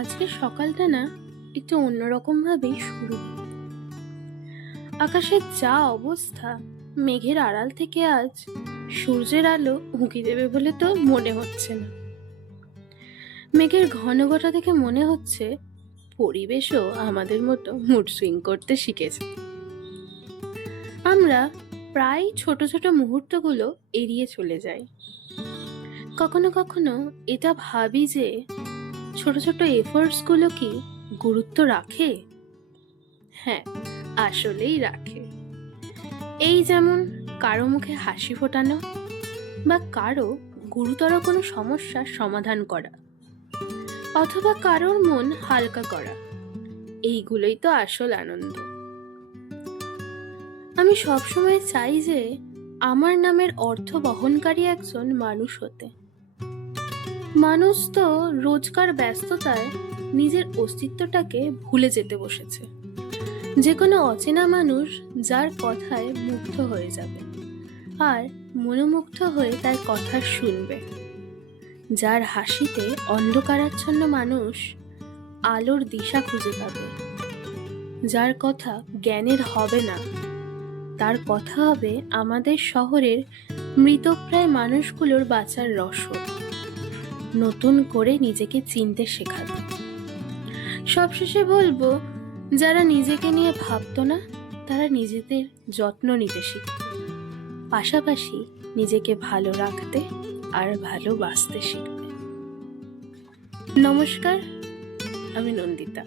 আজকে সকালটা না একটু অন্যরকম ভাবেই শুরু হলো। আকাশের যা অবস্থা, মেঘের আড়াল থেকে আজ সূর্যের আলো উঁকি দেবে বলে তো মনে হচ্ছে না। মেঘের ঘনঘটা থেকে মনে হচ্ছে পরিবেশও আমাদের মতো মুড সুইং করতে শিখেছে। আমরা প্রায় ছোট ছোট মুহূর্তগুলো এড়িয়ে চলে যাই। কখনো কখনো এটা ভাবি যে ছোট ছোট এফোর্টস গুলো কি গুরুত্ব রাখে? হ্যাঁ, আসলেই রাখে। এই যেমন কারো মুখে হাসি ফোটানো বা কারো গুরুতর কোনো সমস্যার সমাধান করা অথবা কারোর মন হালকা করা, এইগুলোই তো আসল আনন্দ। আমি সবসময় চাই যে আমার নামের অর্থ বহনকারী একজন মানুষ হতে। মানুষ তো রোজকার ব্যস্ততায় নিজের অস্তিত্বটাকে ভুলে যেতে বসেছে। যে কোনো অচেনা মানুষ যার কথায় মুগ্ধ হয়ে যাবে আর মনোমুগ্ধ হয়ে তার কথা শুনবে, যার হাসিতে অন্ধকারাচ্ছন্ন মানুষ আলোর দিশা খুঁজে পাবে, যার কথা জ্ঞানের হবে না, তার কথা হবে আমাদের শহরের মৃতপ্রায় মানুষগুলোর বাঁচার রসদ, নতুন করে নিজেকে চিনতে শেখাবে। সবশেষে বলবো, যারা নিজেকে নিয়ে ভাবতো না তারা নিজেদের যত্ন নিতে শিখত, পাশাপাশি নিজেকে ভালো রাখতে আর ভালোবাসতে শিখবে। নমস্কার, আমি নন্দিতা।